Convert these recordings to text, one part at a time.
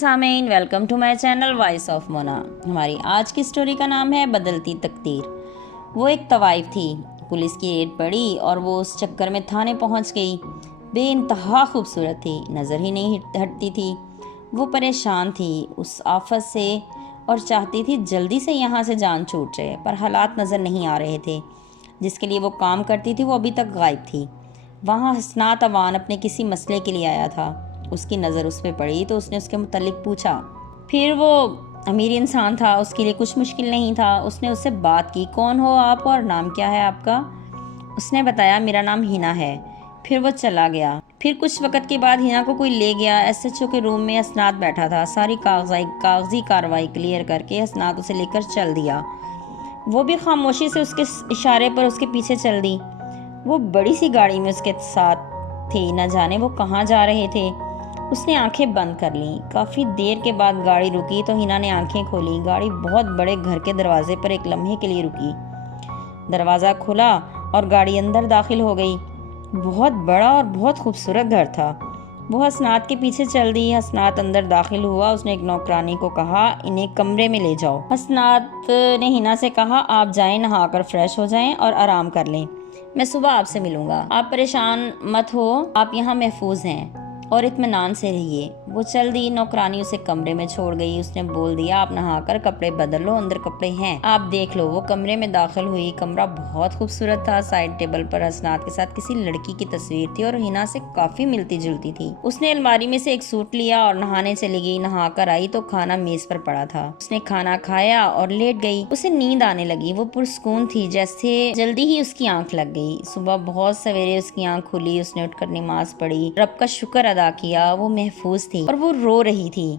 سامعین، welcome to my channel voice of Mona. ہماری آج کی سٹوری کا نام ہے بدلتی تقدیر۔ وہ ایک طوائف تھی، پولیس کی ریڈ پڑی اور وہ اس چکر میں تھانے پہنچ گئی۔ بے انتہا خوبصورت تھی، نظر ہی نہیں ہٹتی تھی۔ وہ پریشان تھی اس آفت سے اور چاہتی تھی جلدی سے یہاں سے جان چھوٹ جائے، پر حالات نظر نہیں آ رہے تھے۔ جس کے لیے وہ کام کرتی تھی وہ ابھی تک غائب تھی۔ وہاں حسنات اوان اپنے کسی مسئلے کے لیے آیا تھا۔ اس کی نظر اس پہ پڑی تو اس نے اس کے متعلق پوچھا۔ پھر وہ امیر انسان تھا، اس کے لیے کچھ مشکل نہیں تھا۔ اس نے اس سے بات کی، کون ہو آپ اور نام کیا ہے آپ کا؟ اس نے بتایا، میرا نام ہینا ہے۔ پھر وہ چلا گیا۔ پھر کچھ وقت کے بعد ہینا کو کوئی لے گیا۔ ایس ایچ او کے روم میں حسنات بیٹھا تھا۔ ساری کاغذی کارروائی کلیئر کر کے حسنات اسے لے کر چل دیا۔ وہ بھی خاموشی سے اس کے اشارے پر اس کے پیچھے چل دی۔ وہ بڑی سی گاڑی میں اس کے ساتھ تھی، نہ جانے وہ کہاں جا رہے تھے۔ اس نے آنکھیں بند کر لیں۔ کافی دیر کے بعد گاڑی رکی تو ہینا نے آنکھیں کھولی۔ گاڑی بہت بڑے گھر کے دروازے پر ایک لمحے کے لیے رکی۔ دروازہ کھلا اور گاڑی اندر داخل ہو گئی۔ بہت بڑا اور بہت خوبصورت گھر تھا۔ وہ حسنات کے پیچھے چل دی۔ حسنات اندر داخل ہوا۔ اس نے ایک نوکرانی کو کہا، انہیں کمرے میں لے جاؤ۔ حسنات نے ہینا سے کہا، آپ جائیں، نہا کر فریش ہو جائیں اور آرام کر لیں، میں صبح آپ سے ملوں گا۔ آپ پریشان مت ہو، آپ یہاں محفوظ ہیں اور اطمینان سے رہیے۔ وہ چل دی۔ نوکرانی اسے کمرے میں چھوڑ گئی۔ اس نے بول دیا، آپ نہا کر کپڑے بدل لو، اندر کپڑے ہیں، آپ دیکھ لو۔ وہ کمرے میں داخل ہوئی۔ کمرہ بہت خوبصورت تھا۔ سائڈ ٹیبل پر حسنات کے ساتھ کسی لڑکی کی تصویر تھی اور ہینا سے کافی ملتی جلتی تھی۔ اس نے الماری میں سے ایک سوٹ لیا اور نہانے چلی گئی۔ نہا کر آئی تو کھانا میز پر پڑا تھا۔ اس نے کھانا کھایا اور لیٹ گئی۔ اسے نیند آنے لگی۔ وہ پرسکون تھی، جیسے جلدی ہی اس کی آنکھ لگ گئی۔ صبح بہت سویرے اس کی آنکھ کھلی۔ اس نے اٹھ کر نماز پڑھی، رب کا شکر ادا کیا۔ وہ محفوظ تھی اور وہ رو رہی تھی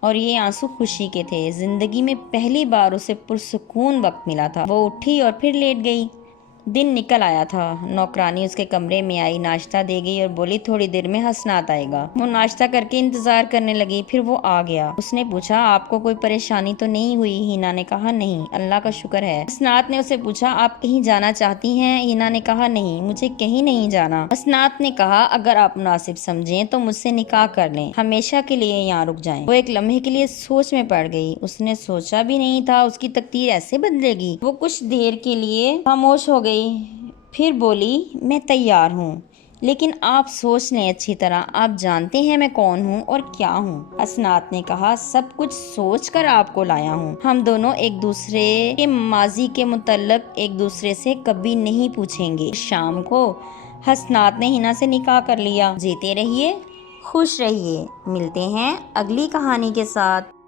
اور یہ آنسو خوشی کے تھے۔ زندگی میں پہلی بار اسے پرسکون وقت ملا تھا۔ وہ اٹھی اور پھر لیٹ گئی۔ دن نکل آیا تھا۔ نوکرانی اس کے کمرے میں آئی، ناشتہ دے گئی اور بولی، تھوڑی دیر میں حسنات آئے گا۔ وہ ناشتہ کر کے انتظار کرنے لگی۔ پھر وہ آ گیا۔ اس نے پوچھا، آپ کو کوئی پریشانی تو نہیں ہوئی؟ ہینا نے کہا، نہیں، اللہ کا شکر ہے۔ حسنات نے اسے پوچھا، آپ کہیں جانا چاہتی ہیں؟ ہینا نے کہا، نہیں، مجھے کہیں نہیں جانا۔ حسنات نے کہا، اگر آپ مناسب سمجھیں تو مجھ سے نکاح کر لیں، ہمیشہ کے لیے یہاں رک جائیں۔ وہ ایک لمحے کے لیے سوچ میں پڑ گئی۔ اس نے سوچا بھی نہیں تھا اس کی تقدیر ایسے بدلے گی۔ وہ کچھ دیر کے لیے خاموش ہو گئی، پھر بولی، میں تیار ہوں، لیکن آپ سوچ لیں اچھی طرح، آپ جانتے ہیں میں کون ہوں اور کیا ہوں؟ حسنات نے کہا، سب کچھ سوچ کر آپ کو لایا ہوں۔ ہم دونوں ایک دوسرے کے ماضی کے متعلق ایک دوسرے سے کبھی نہیں پوچھیں گے۔ شام کو حسنات نے ہینا سے نکاح کر لیا۔ جیتے رہیے، خوش رہیے۔ ملتے ہیں اگلی کہانی کے ساتھ۔